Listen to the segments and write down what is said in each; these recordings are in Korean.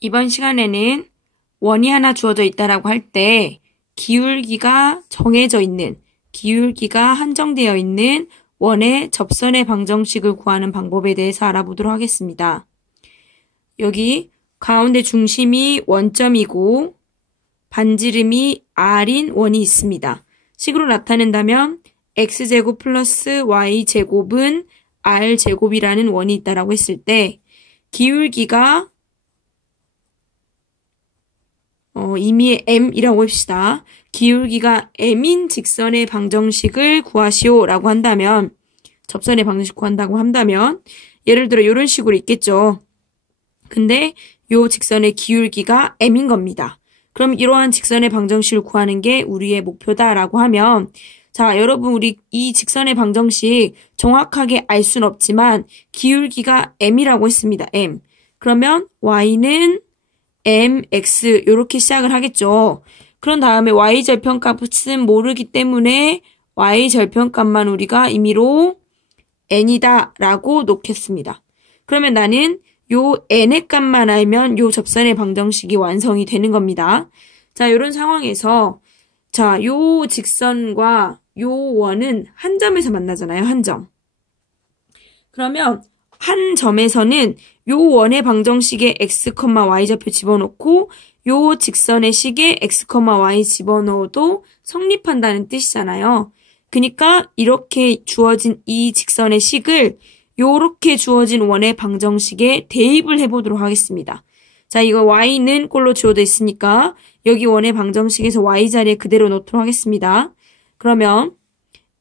이번 시간에는 원이 하나 주어져 있다라고 할 때 기울기가 정해져 있는, 기울기가 한정되어 있는 원의 접선의 방정식을 구하는 방법에 대해서 알아보도록 하겠습니다. 여기 가운데 중심이 원점이고 반지름이 r인 원이 있습니다. 식으로 나타낸다면 x제곱 플러스 y제곱은 r제곱이라는 원이 있다라고 했을 때 기울기가 이미 m이라고 합시다. 기울기가 m인 직선의 방정식을 구하시오 라고 한다면, 접선의 방정식 구한다고 한다면 예를 들어 이런 식으로 있겠죠. 근데 요 직선의 기울기가 m인 겁니다. 그럼 이러한 직선의 방정식을 구하는 게 우리의 목표다라고 하면, 자, 여러분 우리 이 직선의 방정식 정확하게 알 순 없지만 기울기가 m이라고 했습니다. m. 그러면 y는 mx 이렇게 시작을 하겠죠. 그런 다음에 y절편값은 모르기 때문에 y절편값만 우리가 임의로 n이다 라고 놓겠습니다. 그러면 나는 요 n의 값만 알면 요 접선의 방정식이 완성이 되는 겁니다. 자, 이런 상황에서 자, 요 직선과 요 원은 한 점에서 만나잖아요. 한 점. 그러면 한 점에서는 요 원의 방정식에 x, y좌표 집어넣고 요 직선의 식에 x, y 집어넣어도 성립한다는 뜻이잖아요. 그러니까 이렇게 주어진 이 직선의 식을 요렇게 주어진 원의 방정식에 대입을 해보도록 하겠습니다. 자, 이거 y는 꼴로 주어져 있으니까 여기 원의 방정식에서 y 자리에 그대로 놓도록 하겠습니다. 그러면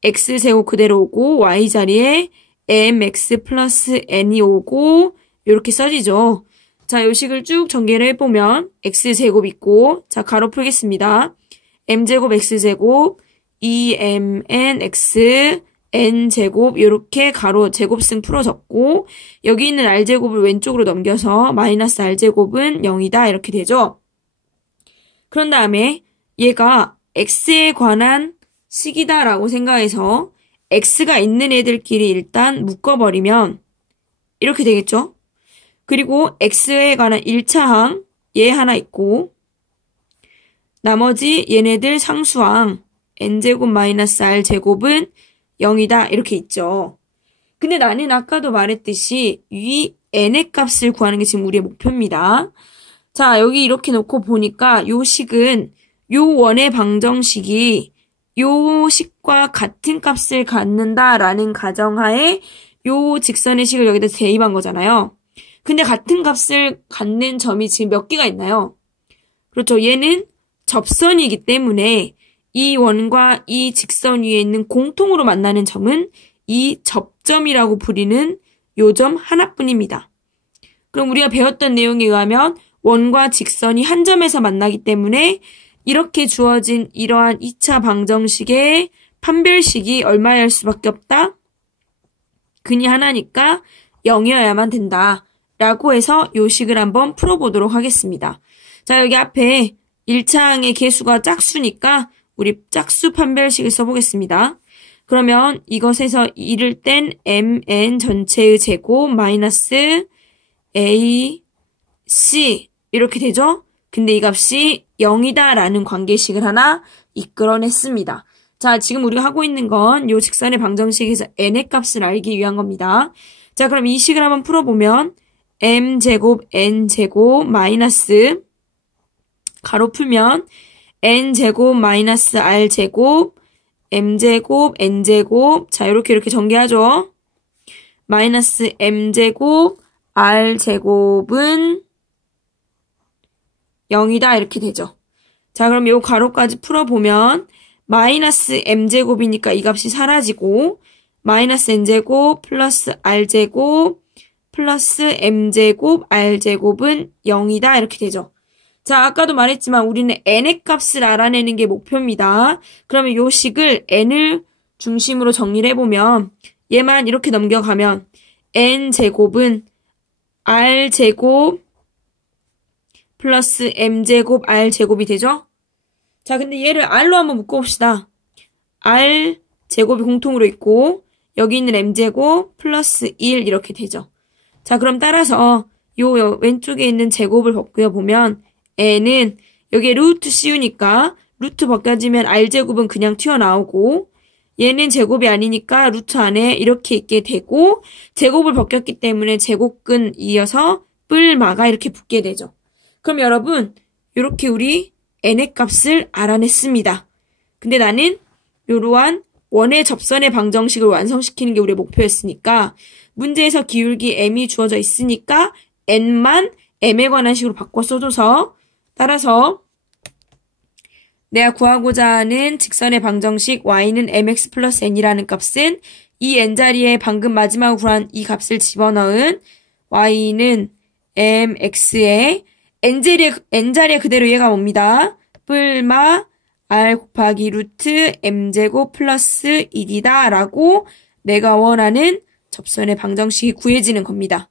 x제곱 그대로 오고 y 자리에 mx 플러스 n이 오고 이렇게 써지죠. 자, 요 식을 쭉 전개를 해보면 x제곱 있고, 자, 가로 풀겠습니다. m제곱 x제곱 2mnx n제곱 이렇게 가로 제곱승 풀어졌고, 여기 있는 r제곱을 왼쪽으로 넘겨서 마이너스 r제곱은 0이다 이렇게 되죠. 그런 다음에 얘가 x에 관한 식이다 라고 생각해서 x가 있는 애들끼리 일단 묶어버리면 이렇게 되겠죠. 그리고 x에 관한 1차항 얘 하나 있고 나머지 얘네들 상수항 n제곱 마이너스 r제곱은 0이다 이렇게 있죠. 근데 나는 아까도 말했듯이 이 n의 값을 구하는 게 지금 우리의 목표입니다. 자, 여기 이렇게 놓고 보니까 요 식은 요 원의 방정식이 요 식과 같은 값을 갖는다라는 가정하에 요 직선의 식을 여기다 대입한 거잖아요. 근데 같은 값을 갖는 점이 지금 몇 개가 있나요? 그렇죠. 얘는 접선이기 때문에 이 원과 이 직선 위에 있는 공통으로 만나는 점은 이 접점이라고 부르는 요 점 하나뿐입니다. 그럼 우리가 배웠던 내용에 의하면 원과 직선이 한 점에서 만나기 때문에 이렇게 주어진 이러한 2차 방정식의 판별식이 얼마일 수밖에 없다? 근이 하나니까 0이어야만 된다. 라고 해서 요 식을 한번 풀어보도록 하겠습니다. 자, 여기 앞에 1차항의 개수가 짝수니까 우리 짝수 판별식을 써보겠습니다. 그러면 이것에서 1을 땐 mn 전체의 제곱 마이너스 a, c 이렇게 되죠? 근데 이 값이 0이다 라는 관계식을 하나 이끌어냈습니다. 자, 지금 우리가 하고 있는 건 요 직선의 방정식에서 n의 값을 알기 위한 겁니다. 자, 그럼 이 식을 한번 풀어보면 m제곱 n제곱 마이너스 가로 풀면 n제곱 마이너스 r제곱 m제곱 n제곱 자, 이렇게 전개하죠. 마이너스 m제곱 r제곱은 0이다 이렇게 되죠. 자, 그럼 요 가로까지 풀어보면 마이너스 m제곱이니까 이 값이 사라지고 마이너스 n제곱 플러스 r제곱 플러스 m제곱 r제곱은 0이다 이렇게 되죠. 자, 아까도 말했지만 우리는 n의 값을 알아내는 게 목표입니다. 그러면 요 식을 n을 중심으로 정리를 해보면 얘만 이렇게 넘겨가면 n제곱은 r제곱 플러스 m제곱 r제곱이 되죠? 자, 근데 얘를 r로 한번 묶어봅시다. r제곱이 공통으로 있고 여기 있는 m제곱 플러스 1 이렇게 되죠. 자, 그럼 따라서 요 왼쪽에 있는 제곱을 벗겨보면 n은 여기에 루트 씌우니까 루트 벗겨지면 r제곱은 그냥 튀어나오고 얘는 제곱이 아니니까 루트 안에 이렇게 있게 되고 제곱을 벗겼기 때문에 제곱근 이어서 뿔마가 이렇게 붙게 되죠. 그럼 여러분 이렇게 우리 n의 값을 알아냈습니다. 근데 나는 이러한 원의 접선의 방정식을 완성시키는 게 우리의 목표였으니까 문제에서 기울기 m이 주어져 있으니까 n만 m에 관한 식으로 바꿔 써줘서 따라서 내가 구하고자 하는 직선의 방정식 y는 mx 플러스 n이라는 값은 이 n자리에 방금 마지막으로 구한 이 값을 집어넣은 y는 mx에 n자리에 그대로 얘가 뭡니다. 뿔마 r 곱하기 루트 m제곱 플러스 1이다 라고 내가 원하는 접선의 방정식이 구해지는 겁니다.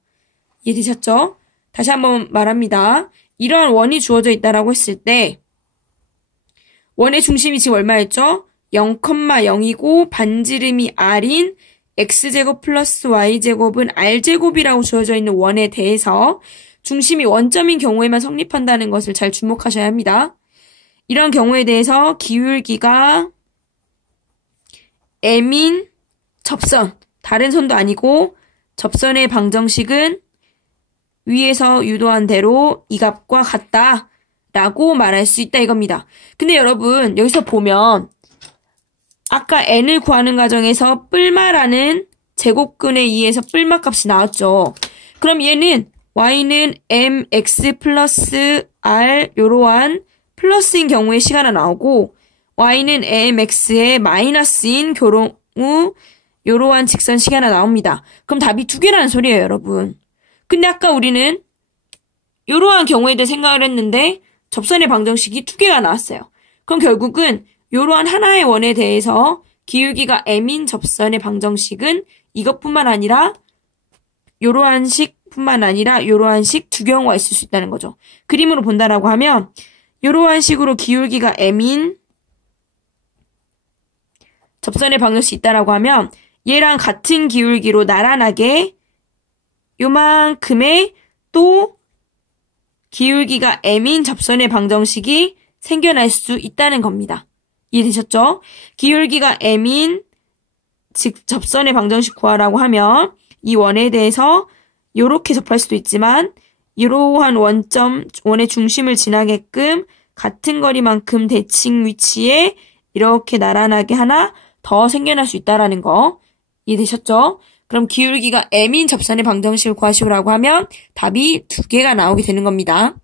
이해되셨죠? 다시 한번 말합니다. 이러한 원이 주어져 있다라고 했을 때 원의 중심이 지금 얼마였죠? 0,0이고 반지름이 r인 x제곱 플러스 y제곱은 r제곱이라고 주어져 있는 원에 대해서 중심이 원점인 경우에만 성립한다는 것을 잘 주목하셔야 합니다. 이런 경우에 대해서 기울기가 m인 접선, 다른 선도 아니고 접선의 방정식은 위에서 유도한 대로 이 값과 같다 라고 말할 수 있다 이겁니다. 근데 여러분 여기서 보면 아까 n을 구하는 과정에서 뿔마라는 제곱근에 의해서 뿔마 값이 나왔죠. 그럼 얘는 y는 mx 플러스 r 요러한 플러스인 경우에 식이 하나 나오고 y는 mx의 마이너스인 경우 요러한 직선식이 하나 나옵니다. 그럼 답이 두 개라는 소리예요, 여러분. 근데 아까 우리는 요러한 경우에 대해 생각을 했는데 접선의 방정식이 두 개가 나왔어요. 그럼 결국은 요러한 하나의 원에 대해서 기울기가 m인 접선의 방정식은 이것뿐만 아니라 요러한 식뿐만 아니라 요러한 식 두 경우가 있을 수 있다는 거죠. 그림으로 본다라고 하면 요러한 식으로 기울기가 m인 접선의 방정식이 있다라고 하면 얘랑 같은 기울기로 나란하게 요만큼의 또 기울기가 m인 접선의 방정식이 생겨날 수 있다는 겁니다. 이해되셨죠? 기울기가 m인 즉 접선의 방정식 구하라고 하면 이 원에 대해서 요렇게 접할 수도 있지만 이러한 원점, 원의 중심을 지나게끔 같은 거리만큼 대칭 위치에 이렇게 나란하게 하나 더 생겨날 수 있다라는 거 이해되셨죠? 그럼 기울기가 m인 접선의 방정식을 구하시오라고 하면 답이 두 개가 나오게 되는 겁니다.